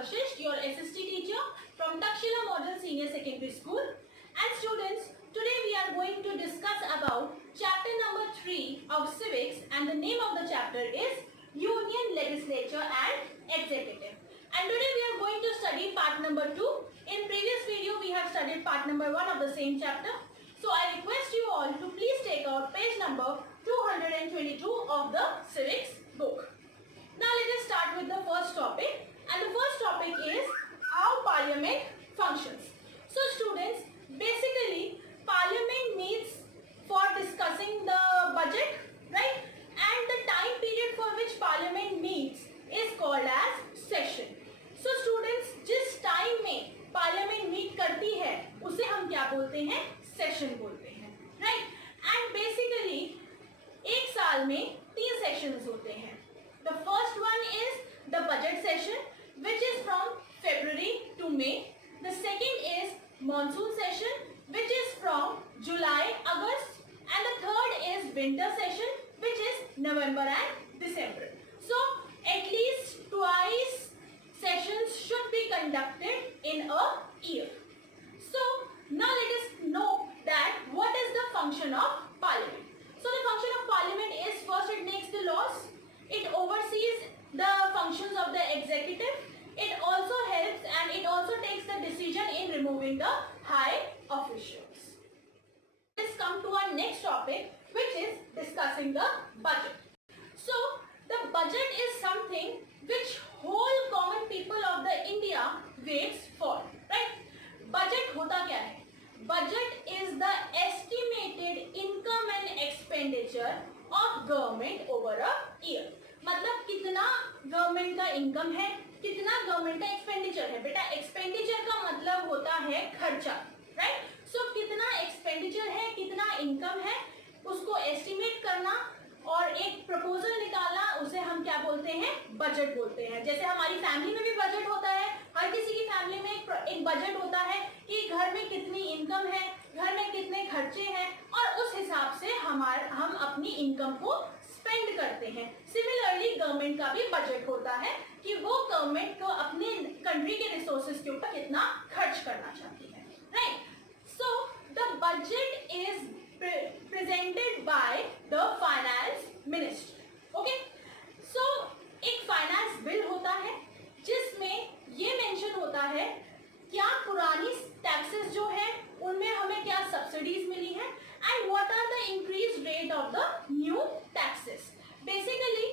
Vashisht, your SST teacher from Takshila Model Senior Secondary School. And students, today we are going to discuss about chapter number 3 of Civics, and the name of the chapter is Union, Legislature and Executive. And today we are going to study part number 2. In previous video we have studied part number 1 of the same chapter. So I request you all to please take out page number 222 of the Civics book. Now let us start with the first topic, and the first topic is how Parliament functions. So students, basically Parliament meets for discussing the budget, right? And the time period for which Parliament meets is called as session. So students, जिस time में Parliament meet करती है उसे हम क्या बोलते हैं? Session बोलते हैं, राइट? एंड बेसिकली एक साल में 3 सेशंस होते हैं. The first one is the budget session, which is from February to May. The second is monsoon session, which is from July, August, and the third is winter session, which is November and December. So at least twice sessions should be conducted in a year. So now let us know that what is the function of Parliament. So the function of Parliament is, first it makes the laws, it oversees the functions of the executive, it also helps and it also takes the decision in removing the high officials. Let's come to our next topic, which is discussing the budget. So the budget is something which whole common people of the India waits for, right? Budget होता क्या है? Budget is the estimated income and expenditure of government over a year. मतलब कितना government का income है, कितना government का expenditure है. बेटा एक्सपेंडिचर का मतलब होता है खर्चा, राइट? सो कितना एक्सपेंडिचर है, कितना इनकम है, उसको एस्टिमेट करना और एक प्रपोजल निकालना, उसे हम क्या बोलते हैं? बजट बोलते हैं. जैसे हमारी फैमिली में भी बजट होता है, हर किसी की फैमिली में एक बजट होता है कि घर में कितनी इनकम है, घर में कितने खर्चे हैं, और उस हिसाब से हम अपनी इनकम को स्पेंड करते हैं. सिमिलरली गवर्नमेंट का भी बजट होता है कि वो गवर्नमेंट को अपने कंट्री के रिसोर्सेज के ऊपर कितना खर्च करना चाहती है, right? So the budget is presented by the finance minister. Okay, so एक फाइनेंस बिल होता है जिसमें ये मेंशन होता है क्या पुरानी टैक्सेस जो है उनमें हमें क्या सब्सिडीज मिली है, and what are the increase rate of the new taxes. Basically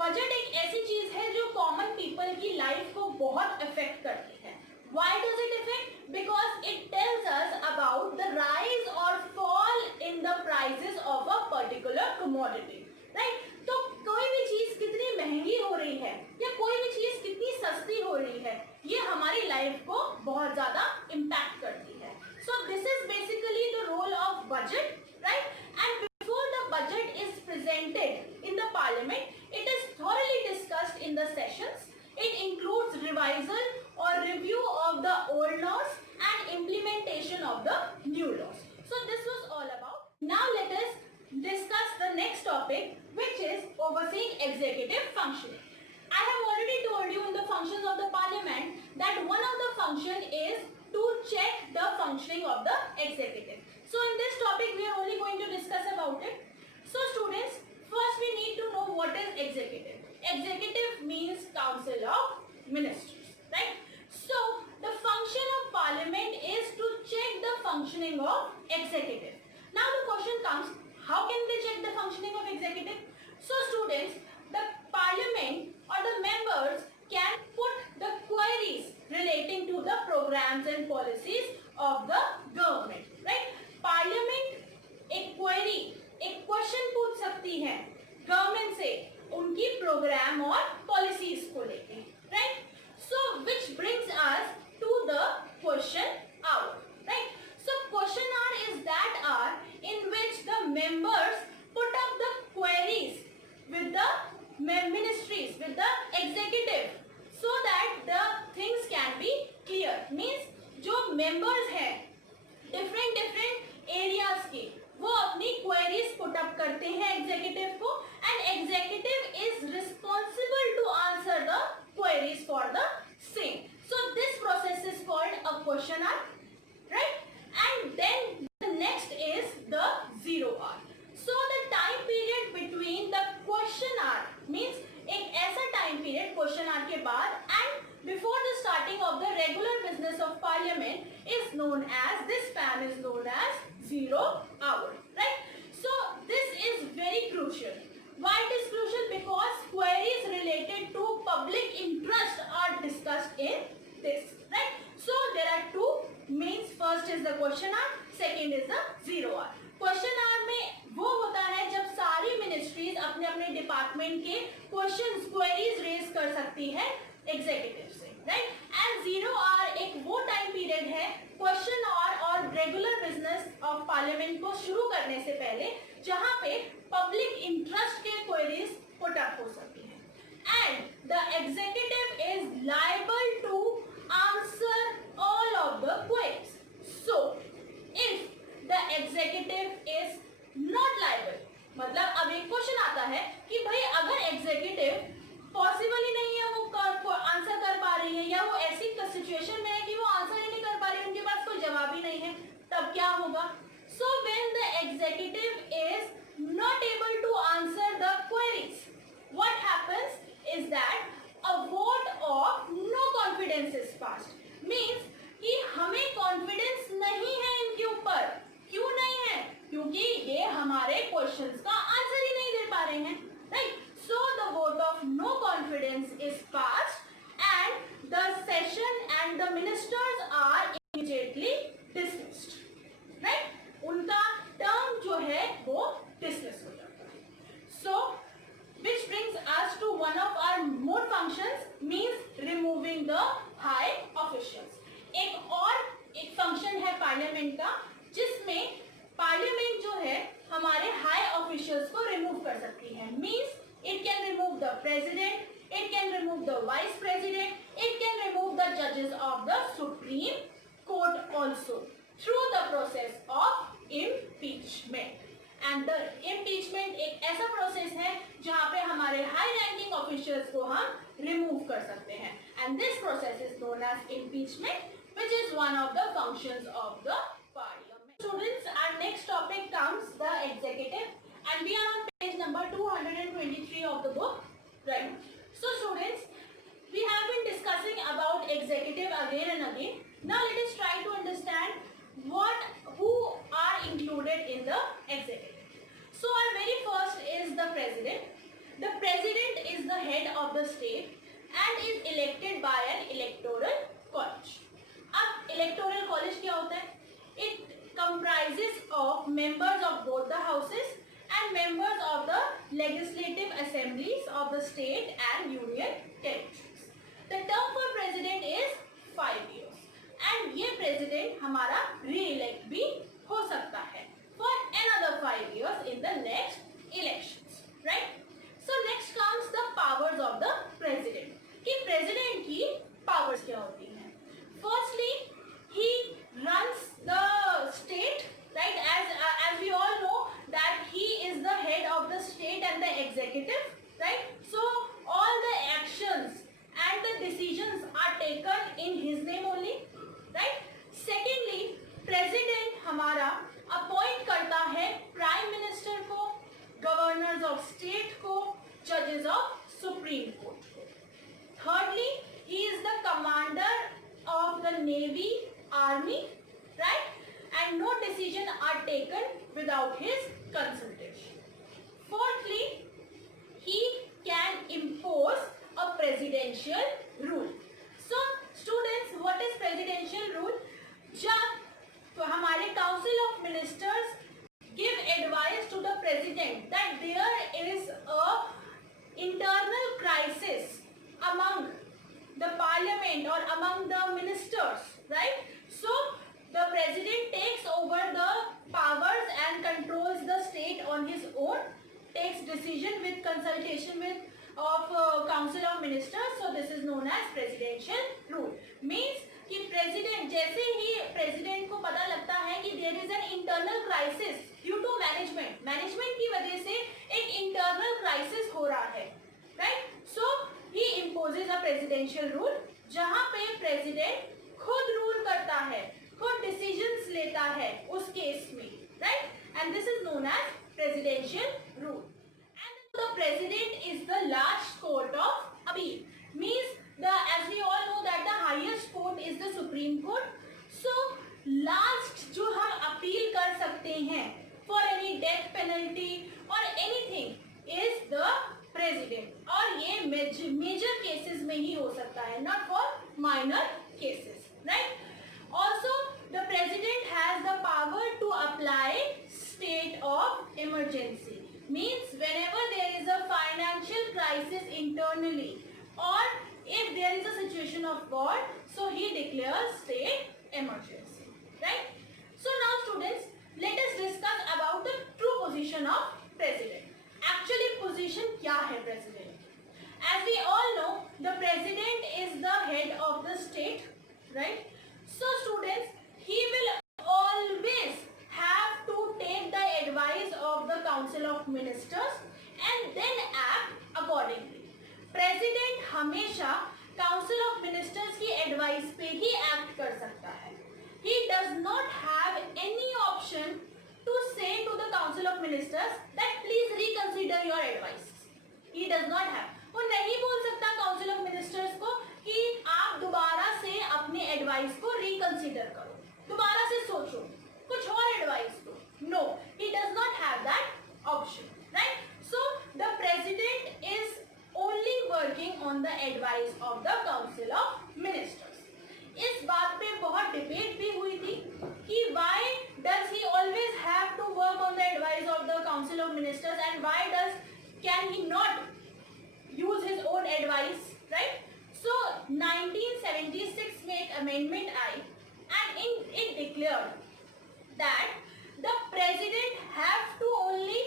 budget एक ऐसी चीज है जो कॉमन पीपल की लाइफ को बहुत इफेक्ट करती है. Why does it affect? Because it tells us about the rise or fall in the prices of a particular commodity, right? तो कोई भी चीज कितनी महंगी हो रही है या कोई भी चीज कितनी सस्ती हो रही है, ये हमारी लाइफ को बहुत ज्यादा इम्पैक्ट करती है. So this is basically the role of budget, right? And before the budget is presented in the parliament, it is thoroughly discussed in the sessions. It includes revisal or review of the old laws and implementation of the new laws. So this was all about. Now let us discuss the next topic, which is overseeing executive functioning. I have already told you in the functions of the parliament that one of the function is to check the functioning of the executive. So in this topic we are only going to discuss about it. So students, first we need to know what is executive. Executive means council of ministers, right? So the function of parliament is to check the functioning of executive. Now the question comes, how can they check the functioning of executive? So students, the parliament or the members can put the queries relating to the programs and policies of the government, right? Parliament एक query, एक question पूछ सकती है government से उनकी programme और policies को लेके, right? So which brings us to the question hour, right? So question hour is that hour in which the members put up the queries with the ministries, with the executive, so that the things can be clear. Means जो members हैं different areas के, वो अपनी queries put up करते हैं executive को, and executive is responsible to answer the queries for the same. question hour, right? And then the next is the 0 hour. So the time period between the question hour means एक ऐसा time period question hour के बाद and before the starting of the regular business of parliament is known as, this span is known as 0 hour, right? So this is very crucial. Why it is crucial? Because queries related to public interest are discussed in this, right? So there are two means. First is the question hour, second is the 0 hour. Question hour में वो होता है जब सारी ministries अपने अपने department के questions queries raise कर सकती है एग्जीक्यूटिव से, राइट? एंड 0 आवर एक वो टाइम पीरियड है क्वेश्चन और रेगुलर बिजनेस ऑफ पार्लियामेंट को शुरू करने से पहले जहां पे पब्लिक इंटरेस्ट के क्वेरीज पुट अप हो सकती है and the executive is liable to answer all of the queries. So if the executive is not liable, मतलब अब एक क्वेश्चन आता है कि भाई अगर एग्जीक्यूटिव पॉसिबल ही नहीं है वो आंसर कर पा रही है या वो ऐसी सिचुएशन में है कि वो आंसर ही नहीं कर पा रही है, उनके पास कोई जवाब ही नहीं है, तब क्या होगा? So when the executive is not able to answer the queries, what happens is that a vote of no confidence is passed. Means कि हमें कॉन्फिडेंस नहीं है इनके ऊपर. क्यों नहीं है? क्योंकि ये हमारे क्वेश्चंस का आंसर ही नहीं दे पा रहे हैं, right? So the vote of no confidence is passed and the session and the ministers are immediately dismissed, right? उनका टर्म जो है वो डिसमिस हो जाता है. सो which brings us to one of our more functions, means removing the high officials. एक function है पार्लियामेंट का जिसमें पार्लियामेंट जो है हमारे हाई ऑफिशियल्स को रिमूव कर सकती है. Means it can remove the president, it can remove the vice president, it can remove the जजेस of the supreme court also through the process of impeachment. And the impeachment एक ऐसा process है जहां पे हमारे हाई रैंकिंग ऑफिशियल्स को हम remove कर सकते हैं. And this process is known as impeachment, which is one of the functions of the parliament. Students, our next topic comes the executive and we are on page number 223 of the book, right? So students, we have been discussing about executive again and again. Now let us try to understand who are included in the executive. So our very first is the president. The president is the head of the state and is elected by an electoral college. अब electoral college क्या होता है? It comprises of members of both the houses and members of the legislative assemblies of the state and union territories. The term for president is 5 years and ये president हमारा re-elect भी हो सकता है for another 5 years in the next elections, right? So next comes the powers of the president. कि president की powers क्या होती हैं? Firstly, he runs the state, right? As we all know that he is the head of the state and the executive, right? So all the actions and the decisions are taken in his name only, right? Secondly, president हमारा appoint करता है prime minister को, governors of state को, judges of supreme court को. Thirdly, he is the commander of the navy, army, right? And no decision are taken without his consultation. Fourthly, he can impose a presidential rule. So students, what is presidential rule? जब हमारे council of ministers give advice to the president that there is a internal crisis among the parliament or among the ministers, right? So the president takes over the powers and controls the state on his own, takes decision with consultation of council of ministers. So this is known as presidential rule. Means कि president जैसे ही president को पता लगता है कि there is an internal crisis due to management की वजह से एक internal crisis हो रहा है, right? So he imposes a presidential rule जहां पे president खुद रूल करता है, खुद डिसीजंस लेता है उस केस में, right? And this is known as presidential rule. And the president is the last court of appeal. Means as we all know that the highest court is the Supreme Court. So last जो हम appeal कर सकते हैं for any death penalty or anything is the president. और ये major cases में ही हो सकता है, not for minor cases, right? Also the president has the power to apply state of emergency. Means whenever there is a financial crisis internally or if there is a situation of war, so he declares state emergency, right? So now students, let us discuss about the true position of president. Actually position क्या है president? As we all know, the president is the head of the state, right? So students, he will always have to take the advice of the council of ministers and then act accordingly. President हमेशा council of ministers की advice पे ही act कर सकता है. He does not have any option to say to the council of ministers that please reconsider your advice. He does not have. वो नहीं बोल सकता council of ministers को कि आप दोबारा से अपने advice को reconsider करो, दोबारा से सोचो, कुछ और एडवाइस दो. No, he does not have that option, right? So the president is only working on the advice of the council of ministers. इस बात पे बहुत डिबेट भी हुई थी कि why does he always have to work on the advice of the council of ministers and why can he not use his own advice, right? So 1976 में एक amendment I and it declared that the president have to only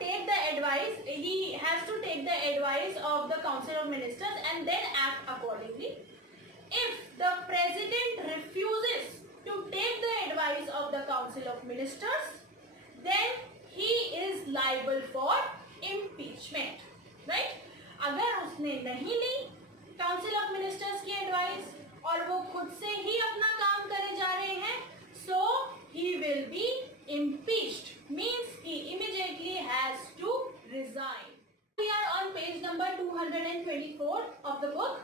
take the advice, he has to take the advice of the council of ministers and then act accordingly. If the president refuses to take the advice of the council of ministers, then he is liable for impeachment, right? अगर उसने नहीं ली council of ministers की advice और वो खुद से ही अपना काम करे जा रहे हैं, so he will be impeached. Means he immediately has to resign. We are on page number 224 of the book.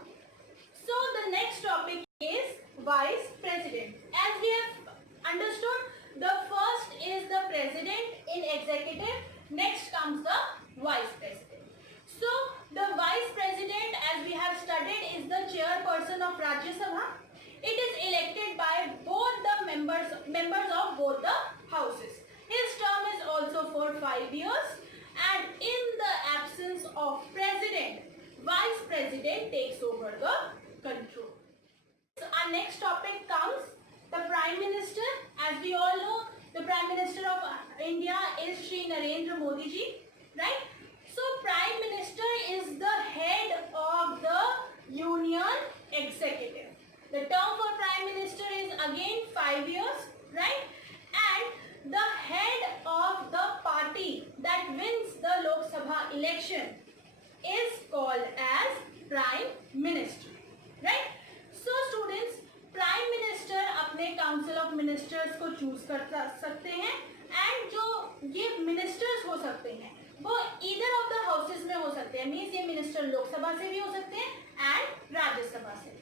So the next topic is vice president. As we have understood, the first is the president in executive. Next comes the vice president. So the vice president, as we have studied, is the chairperson of Rajya Sabha. It is elected by both the members of both the houses. His term is also for 5 years, and in the absence of president, vice president takes over the control. So our next topic comes the prime minister. As we all know, the prime minister of India is Shri Narendra Modi ji, right? So prime minister is the head of the union executive. The term for prime minister is again 5 years, right? And the head of the party that wins the Lok Sabha election is called as prime minister, right? So students, prime minister अपने council of ministers को choose कर सकते हैं and जो ये ministers हो सकते हैं वो either of the houses में हो सकते हैं. Means ये minister लोकसभा से भी हो सकते हैं and राज्यसभा से.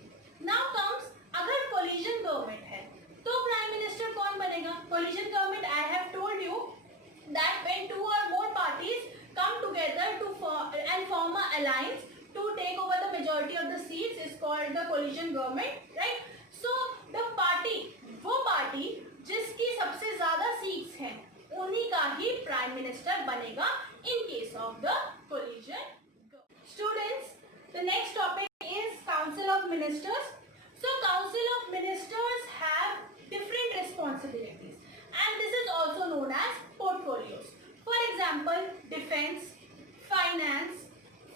Now comes, अगर coalition government है तो prime minister कौन बनेगा? Coalition government, I have told you that when two or more parties come together and form an alliance to take over the majority of the seats is called the coalition government, right? So the party, वो party जिसकी सबसे ज्यादा seats हैं उन्हीं का ही prime minister बनेगा in case of the coalition government. Students, the next topic is council of ministers. So council of ministers have different responsibilities and this is also known as portfolios. For example, defense, finance,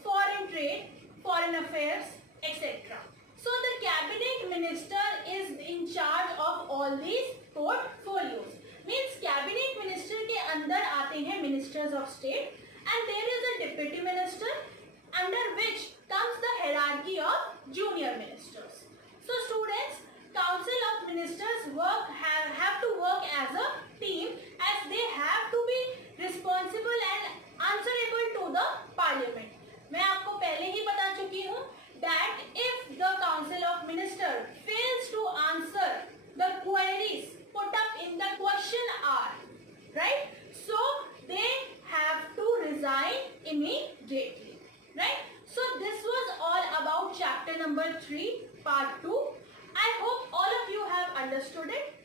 foreign trade, foreign affairs, etc. So the cabinet minister is in charge of all these portfolios. Means cabinet minister के अंदर आते हैं ministers of state and there is a deputy minister under which comes the hierarchy of junior ministers. So students, students, Council of Ministers have to work as a team, as they have to be responsible and answerable to the Parliament. मैं आपको पहले ही बता चुकी हूँ that if the Council of Ministers fails to answer the queries put up in the question hour, right? So they have to resign immediately, right? So this was all about chapter number 3, part 2. I hope all of you have understood it.